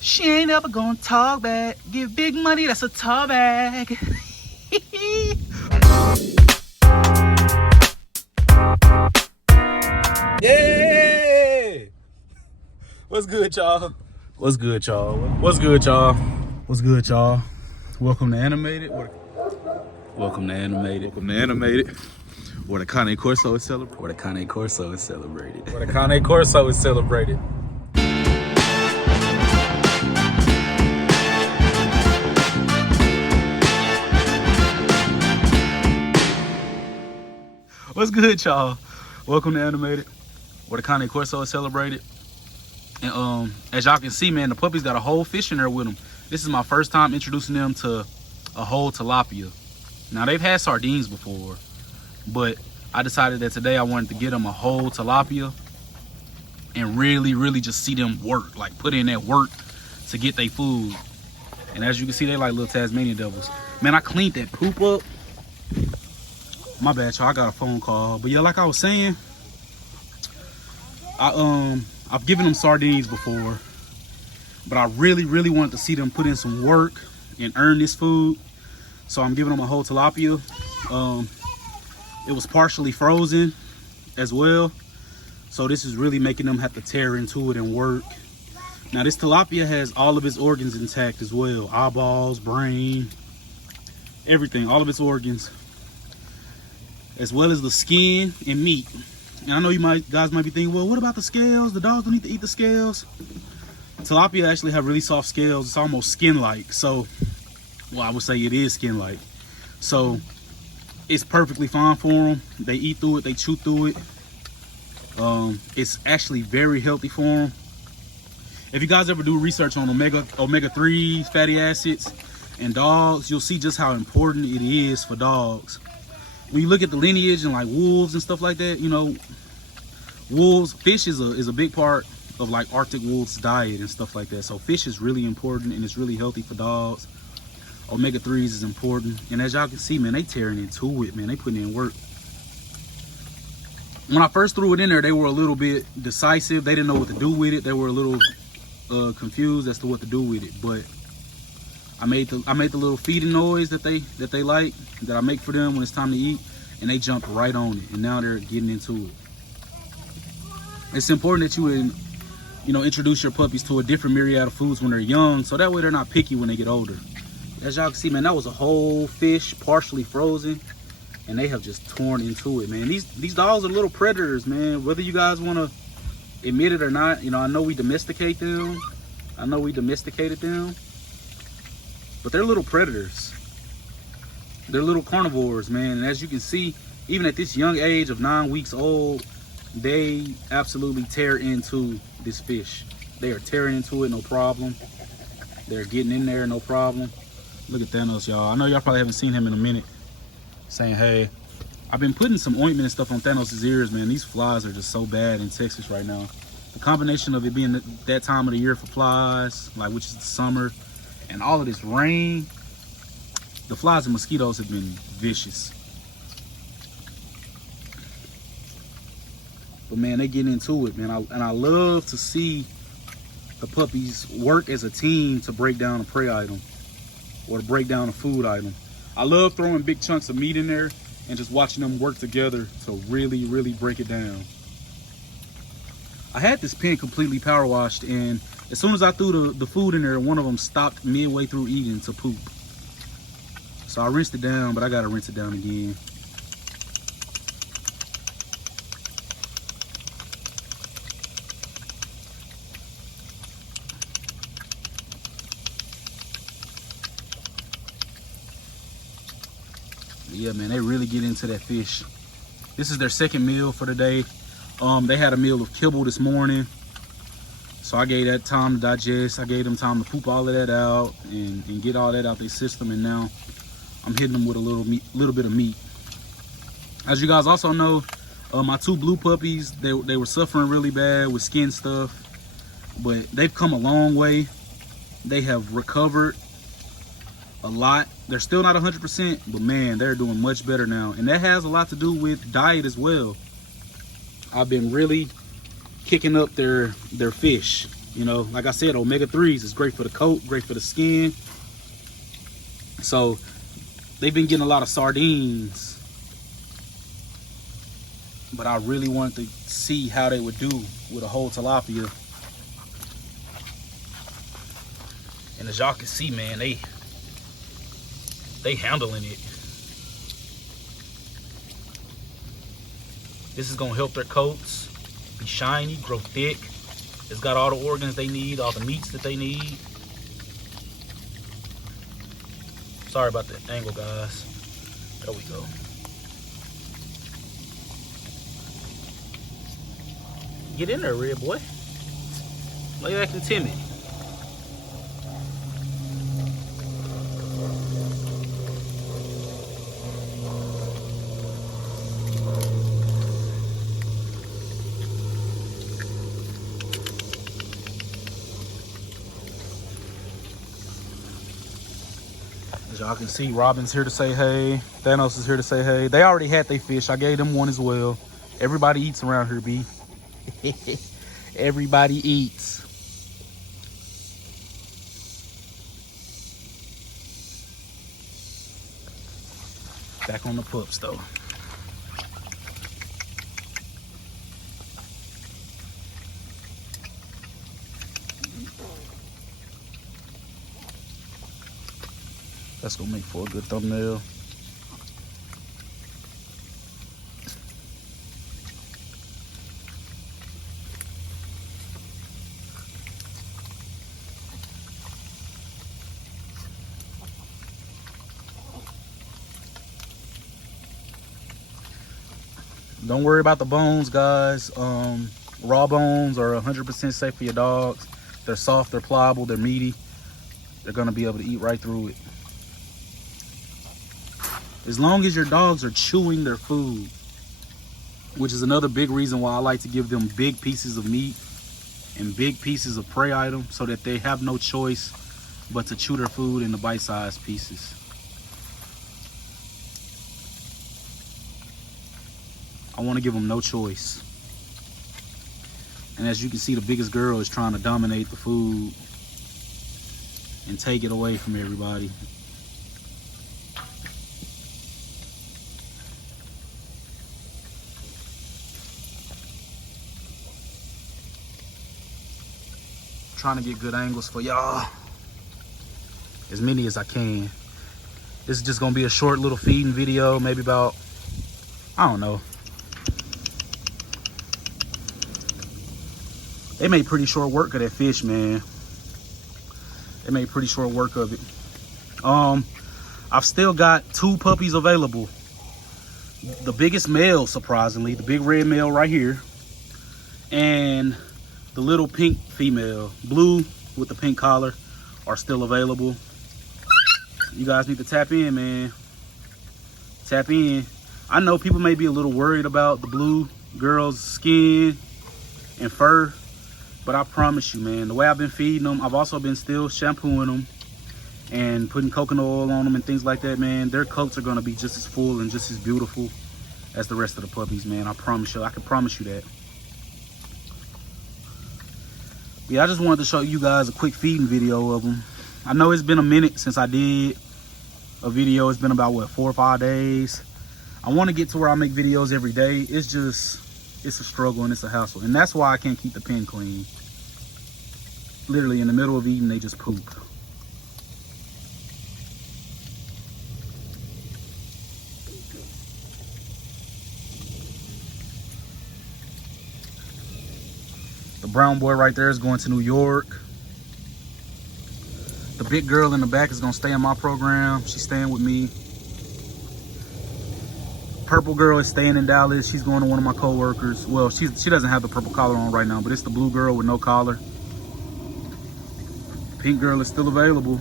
She ain't ever gonna talk back. Give big money, that's a tall bag. Yeah! What's good, y'all? What's good, y'all? What's good, y'all? What's good, y'all? Welcome to Animated. Welcome to Animated. Welcome to Animated. Where the Cane Corso is celebrated. Where the Cane Corso is celebrated. Where the Cane Corso is celebrated. What's good, y'all? Welcome to Animated, where the Cane Corso is celebrated. And as y'all can see, man, the puppies got a whole fish in there with them. This is my first time introducing them to a whole tilapia. Now, they've had sardines before, but I decided that today I wanted to get them a whole tilapia and really just see them work, like put in that work to get their food. And as you can see, they like little Tasmanian devils. Man, I cleaned that poop up. My bad, y'all, I got a phone call. But yeah, like I was saying, I've given them sardines before, but I really wanted to see them put in some work and earn this food. So I'm giving them a whole tilapia. It was partially frozen as well. So this is really making them have to tear into it and work. Now this tilapia has all of its organs intact as well. Eyeballs, brain, everything, all of its organs, as well as the skin and meat. And I know guys might be thinking, well, what about the scales? The dogs don't need to eat the scales. Tilapia actually have really soft scales. It's almost skin-like. So, well, I would say it is skin-like. So it's perfectly fine for them. They eat through it, they chew through it. It's actually very healthy for them. If you guys ever do research on omega-3 fatty acids in dogs, you'll see just how important it is for dogs. When you look at the lineage and like wolves and stuff like that, you know, fish is a big part of like Arctic wolves' diet and stuff like that. So fish is really important and it's really healthy for dogs. Omega-3s is important. And as y'all can see, man, they tearing into it, man. They putting in work. When I first threw it in there, they were a little bit decisive. They didn't know what to do with it. They were a little confused as to what to do with it. But I made the little feeding noise that they like, that I make for them when it's time to eat, and they jumped right on it, and now they're getting into it. It's important that you introduce your puppies to a different myriad of foods when they're young, so that way they're not picky when they get older. As y'all can see, man, that was a whole fish, partially frozen, and they have just torn into it, man. These dogs are little predators, man. Whether you guys want to admit it or not, you know, I know we domesticate them. I know we domesticated them. But they're little predators. They're little carnivores, man. And as you can see, even at this young age of 9 weeks old, they absolutely tear into this fish. They are tearing into it, no problem. They're getting in there, no problem. Look at Thanos, y'all. I know y'all probably haven't seen him in a minute. Saying, hey, I've been putting some ointment and stuff on Thanos' ears, man. These flies are just so bad in Texas right now. The combination of it being that time of the year for flies, like which is the summer, and all of this rain, the flies and mosquitoes have been vicious. But man, they get into it, man. And I love to see the puppies work as a team to break down a prey item or to break down a food item. I love throwing big chunks of meat in there and just watching them work together to really break it down. I had this pen completely power washed, and as soon as I threw the food in there, one of them stopped midway through eating to poop. So I rinsed it down, but I gotta rinse it down again. But yeah, man, they really get into that fish. This is their second meal for the day. They had a meal of kibble this morning. So I gave that time to digest. I gave them time to poop all of that out and get all that out their system. And now I'm hitting them with a little bit of meat. As you guys also know, my two blue puppies, they were suffering really bad with skin stuff, but they've come a long way. They have recovered a lot. They're still not 100%, but man, they're doing much better now. And that has a lot to do with diet as well. I've been really kicking up their fish. You know, like I said, omega-3s is great for the coat, great for the skin. So they've been getting a lot of sardines, but I really wanted to see how they would do with a whole tilapia. And as y'all can see, man, they handling it. This is gonna help their coats be shiny, grow thick. It's got all the organs they need, all the meats that they need. Sorry about the angle, guys. There we go. Get in there, red boy. Why you acting timid? As y'all can see, Robin's here to say hey. Thanos is here to say hey. They already had their fish. I gave them one as well. Everybody eats around here, B. Everybody eats. Back on the pups, though. That's gonna make for a good thumbnail. Don't worry about the bones, guys. Raw bones are 100% safe for your dogs. They're soft, they're pliable, they're meaty. They're gonna be able to eat right through it. As long as your dogs are chewing their food, which is another big reason why I like to give them big pieces of meat and big pieces of prey items, so that they have no choice but to chew their food in the bite-sized pieces. I want to give them no choice. And as you can see, the biggest girl is trying to dominate the food and take it away from everybody. Trying to get good angles for y'all, as many as I can. This is just gonna be a short little feeding video, maybe about, I don't know. They made pretty short work of that fish, man. They made pretty short work of it. I've still got 2 puppies available. The biggest male, surprisingly, the big red male right here, and the little pink female, blue with the pink collar, are still available. You guys need to tap in, man. Tap in. I know people may be a little worried about the blue girl's skin and fur, but I promise you, man, the way I've been feeding them, I've also been still shampooing them and putting coconut oil on them and things like that, man. Their coats are gonna be just as full and just as beautiful as the rest of the puppies, man. I promise you. I can promise you that. Yeah, I just wanted to show you guys a quick feeding video of them. I know it's been a minute since I did a video. It's been about, what, 4 or 5 days. I want to get to where I make videos every day. It's just, it's a struggle and it's a hassle. And that's why I can't keep the pen clean. Literally in the middle of eating, they just poop. The brown boy right there is going to New York. The big girl in the back is gonna stay in my program. She's staying with me. Purple girl is staying in Dallas. She's going to one of my co-workers. Well, she doesn't have the purple collar on right now, but it's the blue girl with no collar. Pink girl is still available.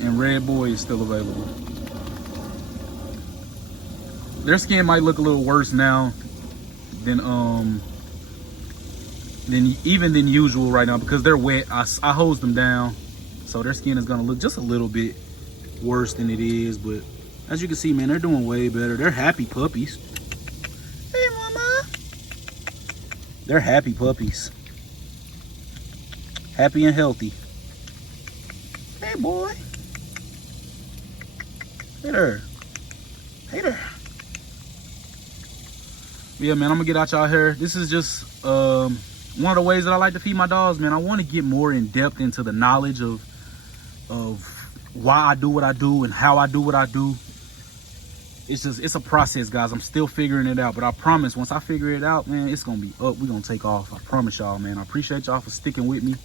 And red boy is still available. Their skin might look a little worse now than usual right now because they're wet. I hosed them down, so their skin is gonna look just a little bit worse than it is, but as you can see, man, they're doing way better. They're happy puppies. Hey, mama. They're happy puppies. Happy and healthy. Hey, boy. Hey there. Hey there. Yeah, man, I'm gonna get out y'all here. This is just one of the ways that I like to feed my dogs, man. I want to get more in depth into the knowledge of why I do what I do and how I do what I do. It's a process, guys. I'm still figuring it out, but I promise once I figure it out, man, it's gonna be up. We're gonna take off. I promise y'all, man. I appreciate y'all for sticking with me.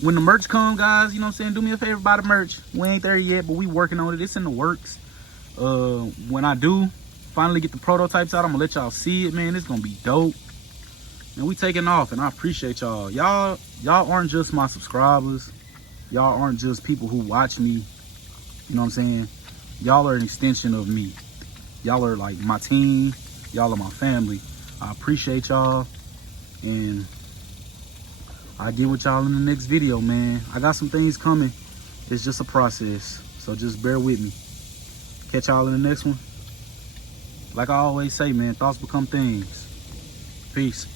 When the merch come, guys, you know what I'm saying, do me a favor, buy the merch. We ain't there yet, but we working on it. It's in the works. When I do finally get the prototypes out, I'm gonna let y'all see it, man. It's gonna be dope. And we taking off, and I appreciate y'all. Y'all aren't just my subscribers. Y'all aren't just people who watch me. You know what I'm saying? Y'all are an extension of me. Y'all are like my team. Y'all are my family. I appreciate y'all. And I'll get with y'all in the next video, man. I got some things coming. It's just a process. So just bear with me. Catch y'all in the next one. Like I always say, man, thoughts become things. Peace.